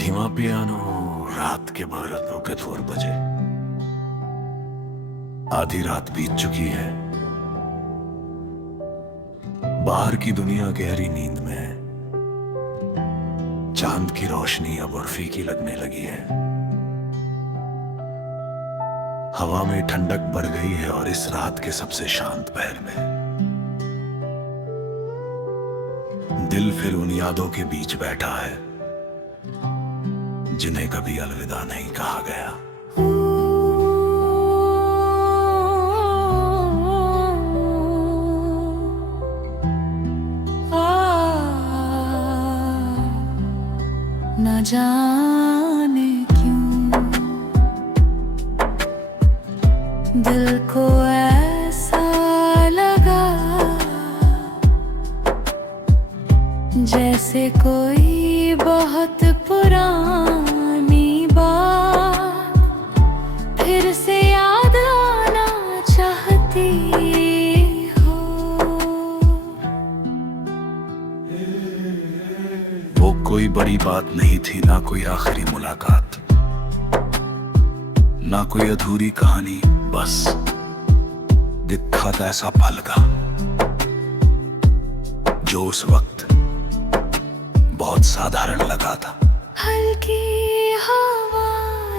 धीमा पियानो रात के 12:04 आधी रात बीत चुकी है। बाहर की दुनिया गहरी नींद में है। चांद की रोशनी अब और फीकी लगने लगी है। हवा में ठंडक बढ़ गई है और इस रात के सबसे शांत पहर में दिल फिर उन यादों के बीच बैठा है जिन्हें कभी अलविदा नहीं कहा गया। न जाने क्यों दिल को ऐसा लगा जैसे कोई बहुत पुरानी बात फिर से याद आना चाहती हो। वो कोई बड़ी बात नहीं थी, ना कोई आखिरी मुलाकात, ना कोई अधूरी कहानी, बस दिखा था ऐसा पल का जो उस वक्त बहुत साधारण लगा था। हल्की हवा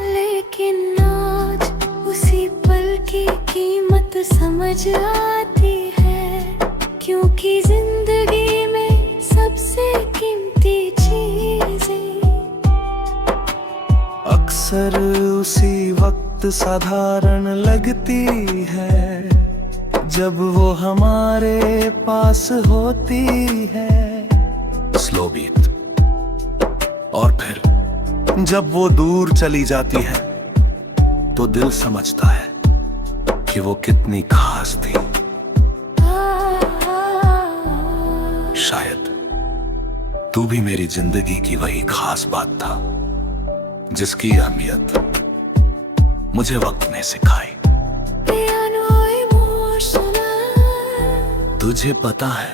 लेकिन आज उसी पल की कीमत समझ आती है, क्योंकि जिंदगी में सबसे कीमती चीजें अक्सर उसी वक्त साधारण लगती है जब वो हमारे पास होती है। स्लो बीट और फिर जब वो दूर चली जाती है तो दिल समझता है कि वो कितनी खास थी। शायद तू भी मेरी जिंदगी की वही खास बात था जिसकी अहमियत मुझे वक्त ने सिखाई। तुझे पता है,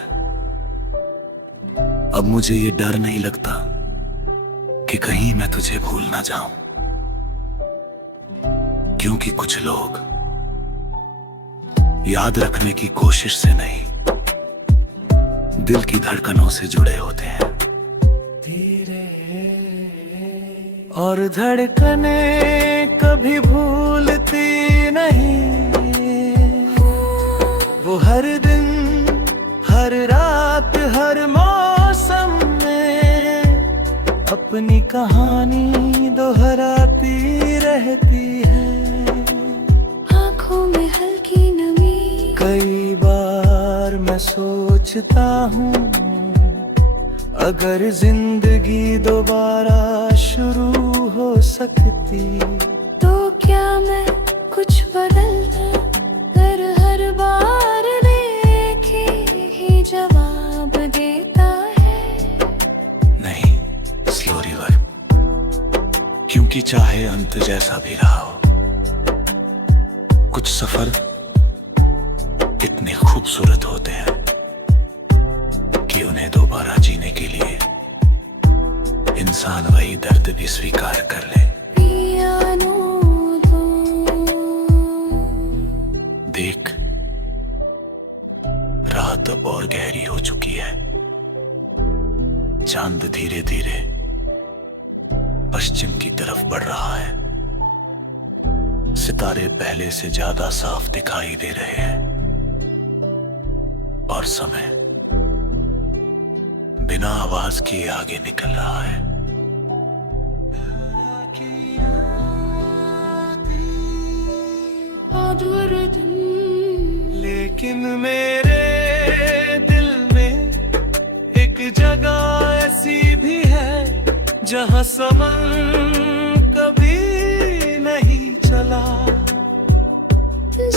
अब मुझे ये डर नहीं लगता कि कहीं मैं तुझे भूल ना जाऊं, क्योंकि कुछ लोग याद रखने की कोशिश से नहीं, दिल की धड़कनों से जुड़े होते हैं। और धड़कने कभी भूलती नहीं, वो हर दिन हर रात हर मौसम में अपनी कहानी दोहराती रहती है। आँखों में हल्की नमी, कई बार मैं सोचता हूँ अगर जिंदगी दोबारा शुरू हो सकती तो क्या मैं कुछ बदलता, कर हर बार एक ही जवाब देता है। नहीं, स्लो रिवर, क्योंकि चाहे अंत जैसा भी रहा हो, कुछ सफर इतने खूबसूरत होते हैं कि उन्हें दोबारा जीने के लिए इंसान वही दर्द भी स्वीकार कर ले। देख, रात अब और गहरी हो चुकी है। चांद धीरे धीरे पश्चिम की तरफ बढ़ रहा है। सितारे पहले से ज्यादा साफ दिखाई दे रहे हैं और समय बिना आवाज के आगे निकल रहा है। लेकिन मेरे दिल में एक जगह ऐसी भी है जहाँ समन कभी नहीं चला,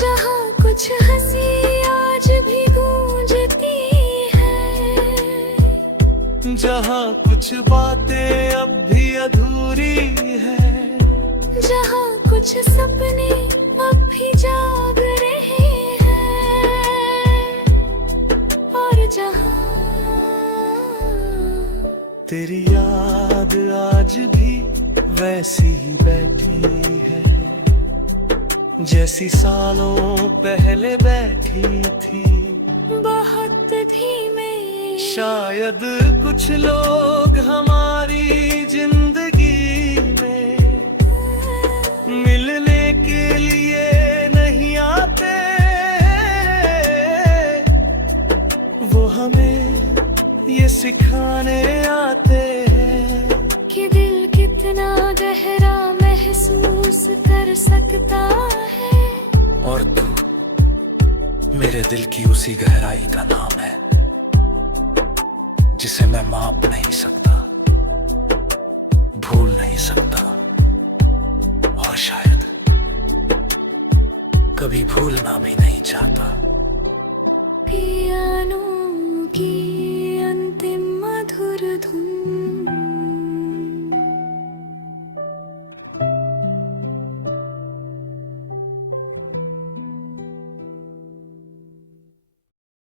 जहाँ कुछ हंसी आज भी गूंजती है, जहाँ कुछ बातें अब भी अधूरी है, जहाँ कुछ सपने अब भी जाग रहे हैं, और जहाँ तेरी याद आज भी वैसी ही बैठी है जैसी सालों पहले बैठी थी। बहुत धीमे शायद कुछ लोग हमारी जिंदगी में मिलने के लिए नहीं आते, वो हमें ये सिखाने आते हैं कि दिल कितना गहरा महसूस कर सकता है। और तू मेरे दिल की उसी गहराई का नाम है जिसे मैं माप नहीं सकता, भूल नहीं सकता और शायद कभी भूलना भी नहीं चाहता। पियानो की